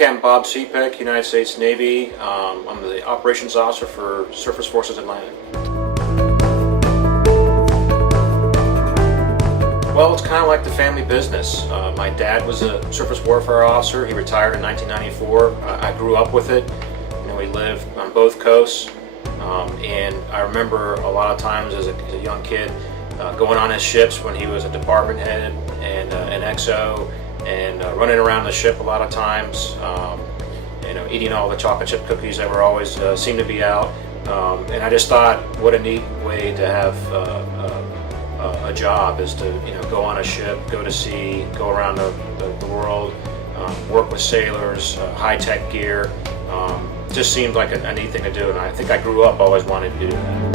Captain Bob Cepek, United States Navy. I'm the operations officer for Surface Forces Atlantic. Well, it's kind of like the family business. My dad was a surface warfare officer. He retired in 1994. I grew up with it. We lived on both coasts, and I remember a lot of times as a young kid going on his ships when he was a department head and an XO, and running around the ship a lot of times, eating all the chocolate chip cookies that were always seemed to be out. And I just thought, what a neat way to have a job is to go on a ship, go to sea, go around the world, work with sailors, high-tech gear. Just seemed like a neat thing to do, and I think I grew up always wanting to do that.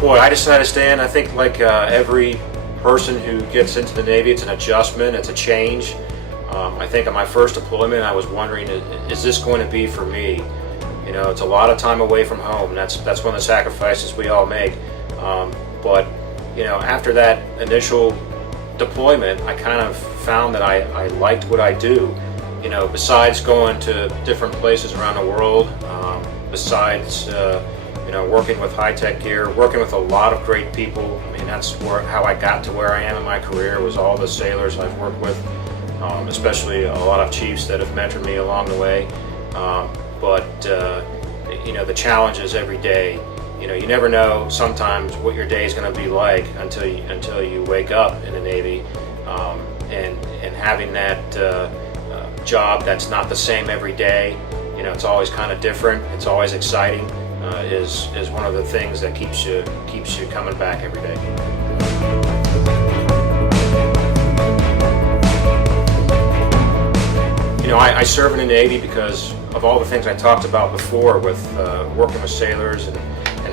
Boy, I decided to stay in. I think like every person who gets into the Navy, it's an adjustment, it's a change. I think on my first deployment, I was wondering, is this going to be for me? It's a lot of time away from home. That's one of the sacrifices we all make. But after that initial deployment, I kind of found that I liked what I do. Besides going to different places around the world, besides working with high-tech gear, working with a lot of great people. I mean, that's how I got to where I am in my career, was all the sailors I've worked with, especially a lot of chiefs that have mentored me along the way. But the challenges every day. You never know sometimes what your day is going to be like until you wake up in the Navy, and having that job that's not the same every day. It's always kind of different. It's always exciting. Is one of the things that keeps you coming back every day. I serve in the Navy because of all the things I talked about before with working with sailors and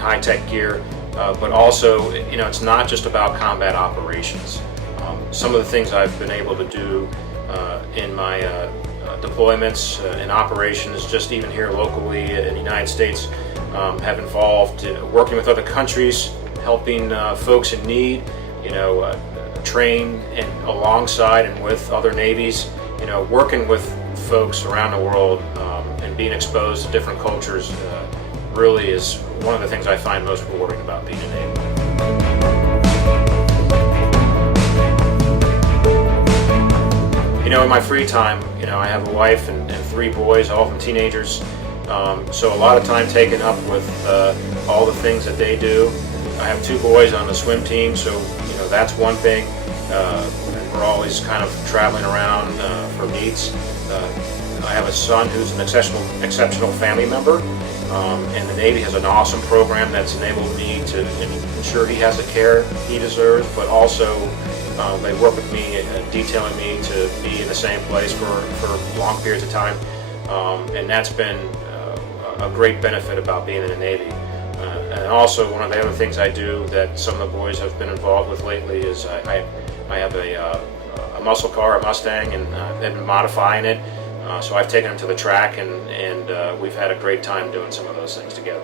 high-tech gear, but also it's not just about combat operations. Some of the things I've been able to do in my deployments and operations, just even here locally in the United States, have involved working with other countries, helping folks in need, train and alongside and with other navies, working with folks around the world, and being exposed to different cultures really is one of the things I find most rewarding about being a Navy. In my free time, I have a wife and 3 boys, all of them teenagers. So a lot of time taken up with all the things that they do. I have 2 boys on the swim team, so that's one thing. And we're always kind of traveling around for meets. I have a son who's an exceptional family member, and the Navy has an awesome program that's enabled me to ensure he has the care he deserves, but also they work with me, detailing me to be in the same place for long periods of time, and that's been a great benefit about being in the Navy. And also, one of the other things I do that some of the boys have been involved with lately is I have a muscle car, a Mustang, and they've been modifying it. So I've taken them to the track, and we've had a great time doing some of those things together.